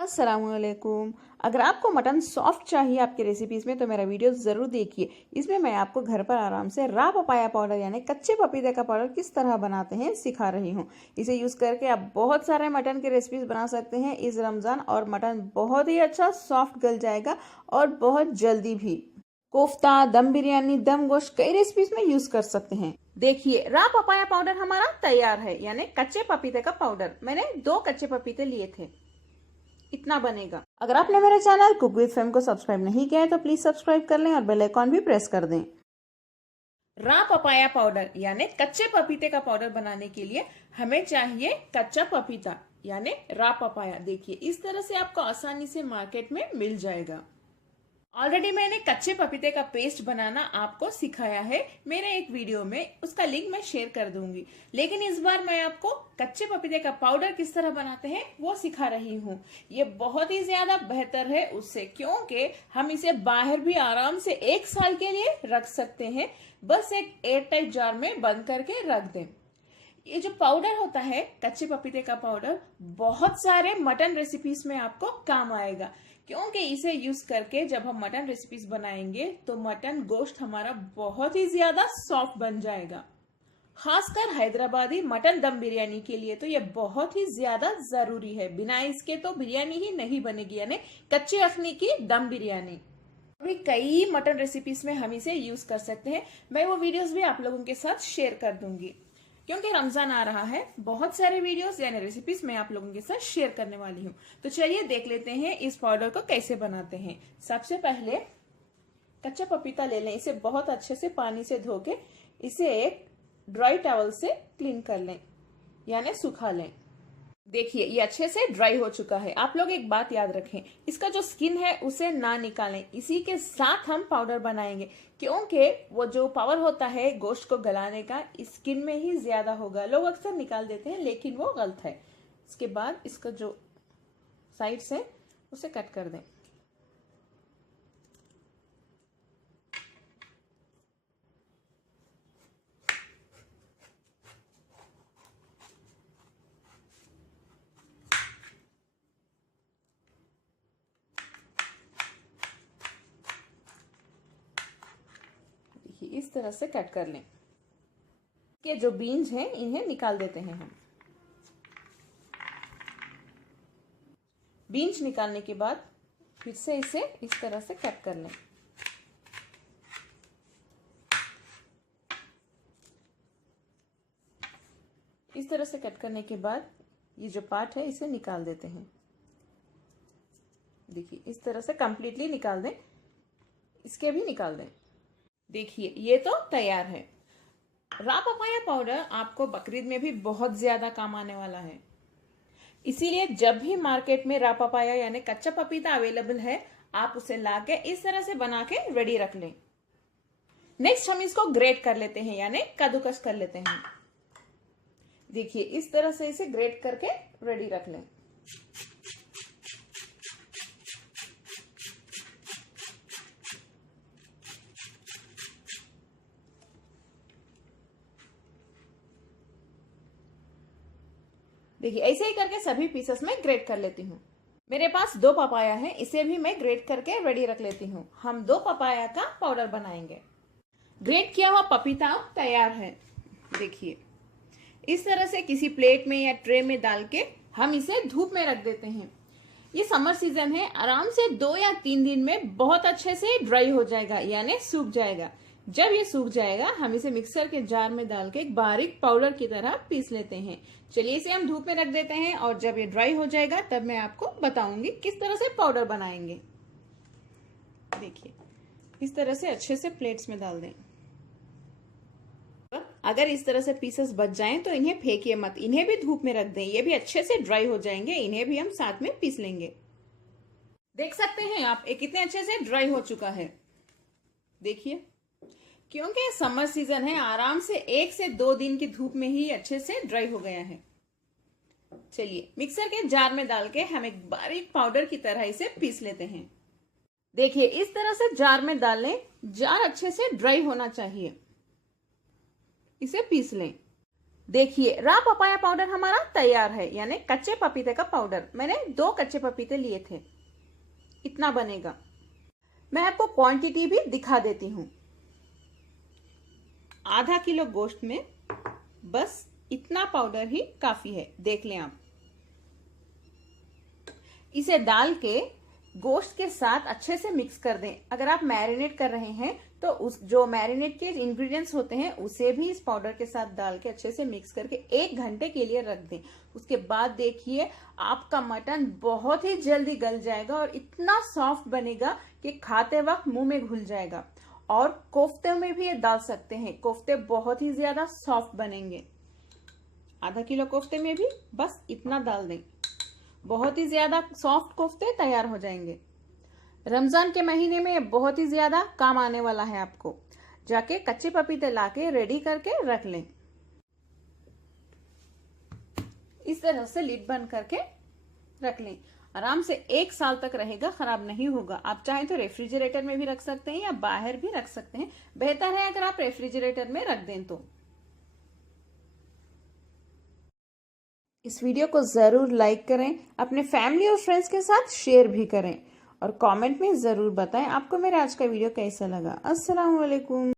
अस्सलामुअलैकुम। अगर आपको मटन सॉफ्ट चाहिए आपकी रेसिपीज में तो मेरा वीडियो ज़रूर देखिए। इसमें मैं आपको घर पर आराम से रा पपाया पाउडर यानी कच्चे पपीते का पाउडर किस तरह बनाते हैं सिखा रही हूँ। इसे यूज़ करके आप बहुत सारे मटन की रेसिपीज बना सकते हैं इस रमज़ान, और मटन बहुत ही अच्छा सॉफ्ट गल जाएगा और बहुत जल्दी भी। कोफ्ता, दम बिरयानी, दम गोश्त कई रेसिपीज में यूज कर सकते हैं। देखिए, रा पपाया पाउडर हमारा तैयार है, यानी कच्चे पपीते का पाउडर। मैंने 2 कच्चे पपीते लिए थे, इतना बनेगा। अगर आपने मेरे चैनल कुक विद फेम को सब्सक्राइब नहीं किया है तो प्लीज सब्सक्राइब कर लें और बेल आइकॉन भी प्रेस कर दें। रा पपाया पाउडर यानी कच्चे पपीते का पाउडर बनाने के लिए हमें चाहिए कच्चा पपीता यानी रा पपाया। देखिए, इस तरह से आपको आसानी से मार्केट में मिल जाएगा। ऑलरेडी मैंने कच्चे पपीते का पेस्ट बनाना आपको सिखाया है मेरे एक वीडियो में, उसका लिंक मैं शेयर कर दूंगी। लेकिन इस बार मैं आपको कच्चे पपीते का पाउडर किस तरह बनाते हैं वो सिखा रही हूँ। ये बहुत ही ज्यादा बेहतर है उससे, क्योंकि हम इसे बाहर भी आराम से 1 साल के लिए रख सकते हैं। बस एक एयरटाइट जार में बंद करके रख दें। ये जो पाउडर होता है कच्चे पपीते का पाउडर, बहुत सारे मटन रेसिपीज में आपको काम आएगा, क्योंकि इसे यूज करके जब हम मटन रेसिपीज बनाएंगे तो मटन गोश्त हमारा बहुत ही ज्यादा सॉफ्ट बन जाएगा। खासकर हैदराबादी मटन दम बिरयानी के लिए तो ये बहुत ही ज्यादा जरूरी है। बिना इसके तो बिरयानी ही नहीं बनेगी, यानी कच्चे अखनी की दम बिरयानी। अभी कई मटन रेसिपीज में हम इसे यूज कर सकते हैं। मैं वो वीडियोस भी आप लोगों के साथ शेयर कर दूंगी, क्योंकि रमजान आ रहा है। बहुत सारे वीडियोस यानी रेसिपीज मैं आप लोगों के साथ शेयर करने वाली हूँ। तो चलिए देख लेते हैं इस पाउडर को कैसे बनाते हैं। सबसे पहले कच्चा पपीता ले लें, इसे बहुत अच्छे से पानी से धो के इसे एक ड्राई टॉवल से क्लीन कर लें यानी सुखा लें। देखिए, ये अच्छे से ड्राई हो चुका है। आप लोग एक बात याद रखें, इसका जो स्किन है उसे ना निकालें। इसी के साथ हम पाउडर बनाएंगे, क्योंकि वो जो पावर होता है गोश्त को गलाने का स्किन में ही ज्यादा होगा। लोग अक्सर निकाल देते हैं, लेकिन वो गलत है। इसके बाद इसका जो साइड से उसे कट कर दें। इस तरह से कट कर लें। के जो बीन्स हैं इन्हें निकाल देते हैं हम। बीन्स निकालने के बाद फिर से इसे इस तरह से कट कर लें। इस तरह से कट करने के बाद ये जो पार्ट है इसे निकाल देते हैं। देखिए, इस तरह से कंप्लीटली निकाल दें, इसके भी निकाल दें। देखिए, ये तो तैयार है। रा पपाया पाउडर आपको बकरीद में भी बहुत ज्यादा काम आने वाला है। इसीलिए जब भी मार्केट में रा पपाया यानी कच्चा पपीता अवेलेबल है, आप उसे लाके इस तरह से बना के रेडी रख लें। नेक्स्ट हम इसको ग्रेट कर लेते हैं यानी कद्दूकस कर लेते हैं। देखिए, इस तरह से इसे ग्रेट करके रेडी रख लें। देखिए, ऐसे ही करके सभी पीसेस में ग्रेट कर लेती हूँ। मेरे पास 2 पपाया है, इसे भी मैं ग्रेट करके रेडी रख लेती हूँ। हम 2 पपाया का पाउडर बनाएंगे। ग्रेट किया हुआ पपीता तैयार है। देखिए, इस तरह से किसी प्लेट में या ट्रे में डाल के हम इसे धूप में रख देते हैं। ये समर सीजन है, आराम से 2 या 3 दिन में बहुत अच्छे से ड्राई हो जाएगा यानी सूख जाएगा। जब ये सूख जाएगा हम इसे मिक्सर के जार में डाल के एक बारीक पाउडर की तरह पीस लेते हैं। चलिए, इसे हम धूप में रख देते हैं और जब ये ड्राई हो जाएगा तब मैं आपको बताऊंगी किस तरह से पाउडर बनाएंगे। देखिए, इस तरह से अच्छे से प्लेट्स में डाल दें। अगर इस तरह से पीसेस बच जाएं तो इन्हें फेंकिए मत, इन्हें भी धूप में रख दें। ये भी अच्छे से ड्राई हो जाएंगे, इन्हें भी हम साथ में पीस लेंगे। देख सकते हैं आप, ये कितने अच्छे से ड्राई हो चुका है। देखिए, क्योंकि समर सीजन है, आराम से 1 से 2 दिन की धूप में ही अच्छे से ड्राई हो गया है। चलिए, मिक्सर के जार में डाल के हम एक बारीक पाउडर की तरह इसे पीस लेते हैं। देखिए, इस तरह से जार में डाल लें, जार अच्छे से ड्राई होना चाहिए। इसे पीस लें। देखिए रॉ पपाया पाउडर हमारा तैयार है, यानी कच्चे पपीते का पाउडर। मैंने 2 कच्चे पपीते लिए थे, इतना बनेगा। मैं आपको क्वांटिटी भी दिखा देती हूं। आधा किलो गोश्त में बस इतना पाउडर ही काफी है, देख लें आप। इसे डाल के गोश्त के साथ अच्छे से मिक्स कर दें। अगर आप मैरिनेट कर रहे हैं तो उस जो मैरिनेट के इंग्रेडिएंट्स होते हैं उसे भी इस पाउडर के साथ डाल के अच्छे से मिक्स करके 1 घंटे के लिए रख दें। उसके बाद देखिए आपका मटन बहुत ही जल्दी गल जाएगा और इतना सॉफ्ट बनेगा कि खाते वक्त मुंह में घुल जाएगा। और कोफ्ते में भी ये डाल सकते हैं, कोफ्ते बहुत ही ज्यादा सॉफ्ट बनेंगे। आधा किलो कोफ्ते में भी बस इतना डाल दें, बहुत ही ज्यादा सॉफ्ट कोफ्ते तैयार हो जाएंगे। रमजान के महीने में बहुत ही ज्यादा काम आने वाला है आपको। जाके कच्चे पपीते लाके रेडी करके रख लें। इस तरह से लिड बंद करके रख लें। आराम से 1 साल तक रहेगा, खराब नहीं होगा। आप चाहें तो रेफ्रिजरेटर में भी रख सकते हैं या बाहर भी रख सकते हैं। बेहतर है अगर आप रेफ्रिजरेटर में रख दें तो। इस वीडियो को जरूर लाइक करें, अपने फैमिली और फ्रेंड्स के साथ शेयर भी करें और कमेंट में जरूर बताएं आपको मेरा आज का वीडियो कैसा लगा। अस्सलाम वालेकुम।